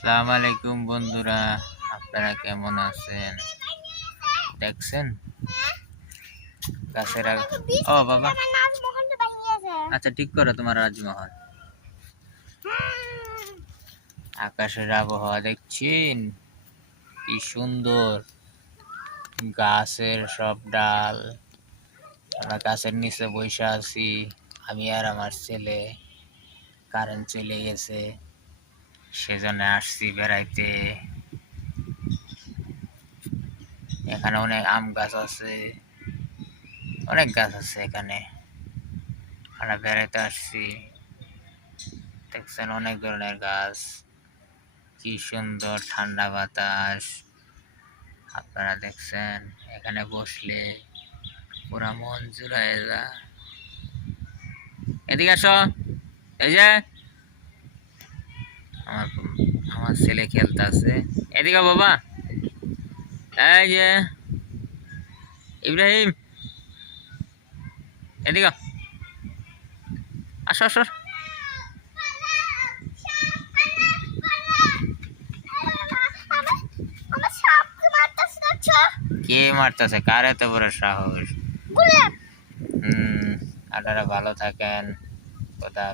আসসালামু আলাইকুম বন্ধুরা, আপনারা কেমন আছেন? দেখছেন গাছের ও বাবা, আচ্ছা ঠিক করো তোমার রাজমহল। আকাশের আবহাওয়া দেখছেন কি সুন্দর, গাছের সব ডাল। আমরা গাছের নিচে বসে আছি, আমি আর আমার ছেলে। কারেন্ট চলে গেছে, সেজন্য আসছি বেড়াইতে। এখানে অনেক আম গাছ আছে, অনেক গাছ আছে এখানে। আমরা বেড়াইতে আসছি, দেখছেন অনেক ধরনের গাছ, কি সুন্দর ঠান্ডা বাতাস। আপনারা দেখছেন এখানে বসলে পুরা মন জুড়ায় যায়। এদিকে আসো, এই যে আমার আমার ছেলে খেলতে আছে। এদিকে বাবা, এই যে ইব্রাহিম, এদিকে আসো আসো। কে মারতেছে? কার এত বড় সাহস? আপনারা ভালো থাকেন। কথা